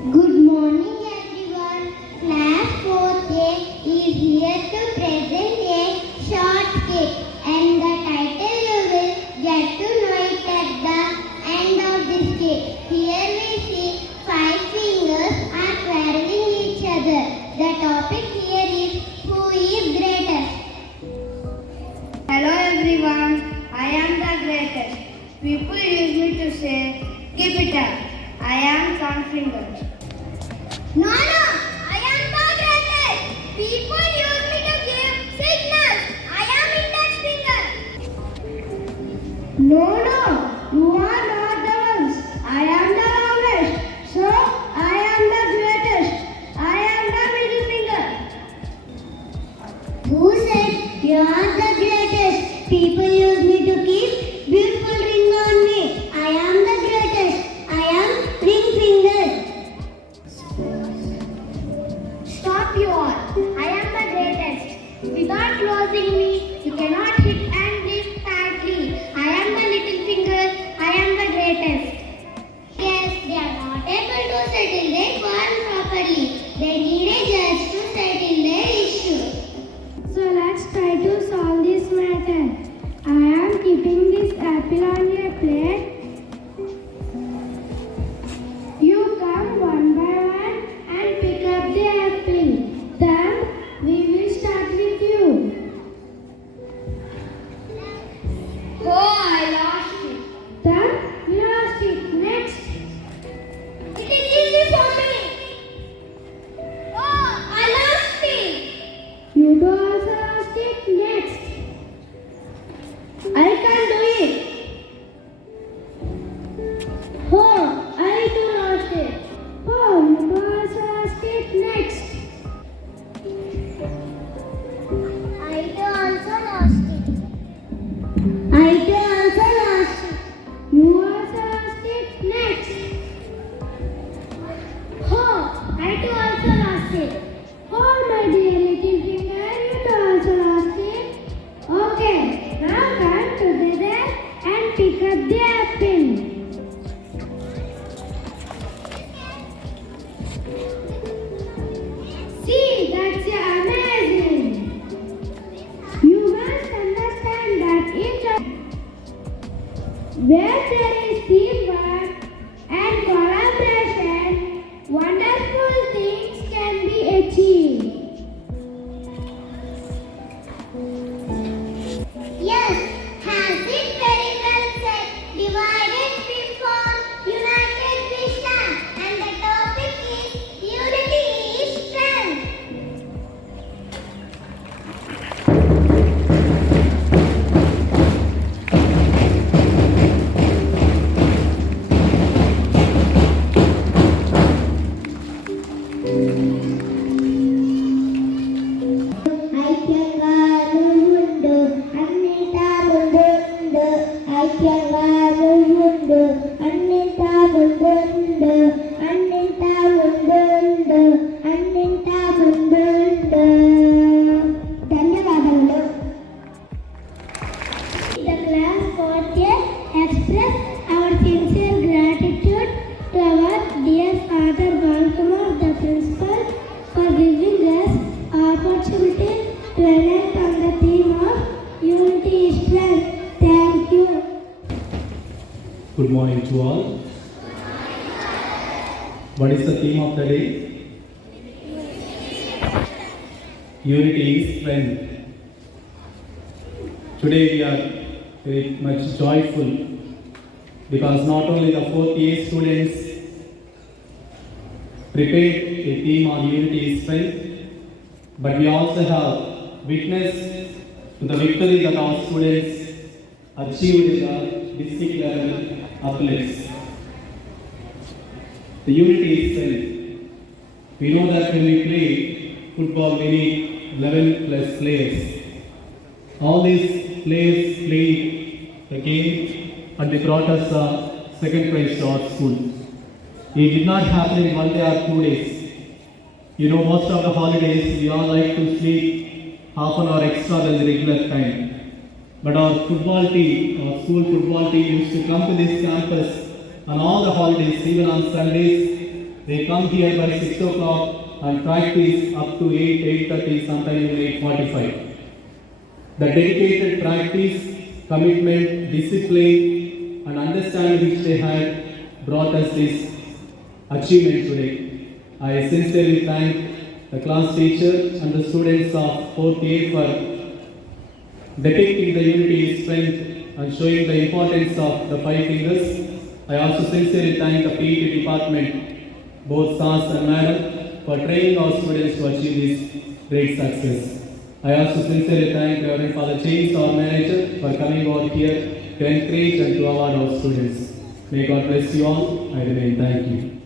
Good morning everyone. Class 4A is here to present a short skit and the title you will get to know it at the end of this skit. Here we see 5 fingers are twirling each other. The topic here is who is greatest. Hello everyone, I am the greatest. People use me to say, keep it up. I am confident. No, I am the greatest. People use me to give signals. I am index finger. No, you are not the ones. I am the longest. So, I am the greatest. I am the middle finger. Who said you are the greatest? People use me to keep beautiful ring on me. I am the greatest. I am ring finger. Stop you all. I am the greatest. Without closing me, you cannot hit and lift tightly. I am the little finger. I am the greatest. Yes, they are not able to settle their quarrel properly. They need a judge to settle their issue. So let's try to solve this matter. I am keeping this apple on your plate. You come one by one and pick up the apple. Then we will start with you. Oh, I lost it. Then we lost it. Next. It is easy for me. Oh, I lost it. You do also lost it. Next. I can do it. Oh, I do lost it. Oh, you do also lost it. Next. I also lost it. I also lost it. You also lost it. Next. Oh, I do also lost it. Oh, my dear little finger, you do also lost it. Okay, now come together and pick up the apple. See, that's amazing. You must understand that where there is teamwork and collaboration, wonderful things can be achieved. Yes, has it very well said. Divided we fall, united we stand. And the topic is unity is strength. ఐక్యంగానుండు అన్నింటా ముందుండు అన్నింటా ముందుండు అన్నింటా ముందుండు. ధన్యవాదములు. The class 4A express our sincere gratitude to our dear Father Balkumar, the principal, for giving us opportunity to elect on the theme of unity is strength. Thank you. Good morning to all. What is the theme of the day? Unity is strength. Today we are very much joyful because not only the 4th year students prepared a theme on unity is strength, but we also have witnessed the victory that our students achieved in the district level athletics. The unity is strength. We know that when we play football, we need 11 plus players. All these players played the game and they brought us the second prize to our school. It did not happen in 1 day or 2 days. You know, most of the holidays we all like to sleep half an hour extra than the regular time. But our football team, our school football team used to come to this campus on all the holidays, even on Sundays, They come here by 6 o'clock and practice up to 8, 8:30, sometimes even 8:45. The dedicated practice, commitment, discipline, and understanding which they had brought us this achievement today. I sincerely thank the class teacher and the students of 4th A for depicting the unity strength and showing the importance of the 5 fingers. I also sincerely thank the PET department, both SARS and Madam, for training our students to achieve this great success. I also sincerely thank Reverend Father James, our manager, for coming over here to encourage and to award our students. May God bless you all. I remain. Thank you.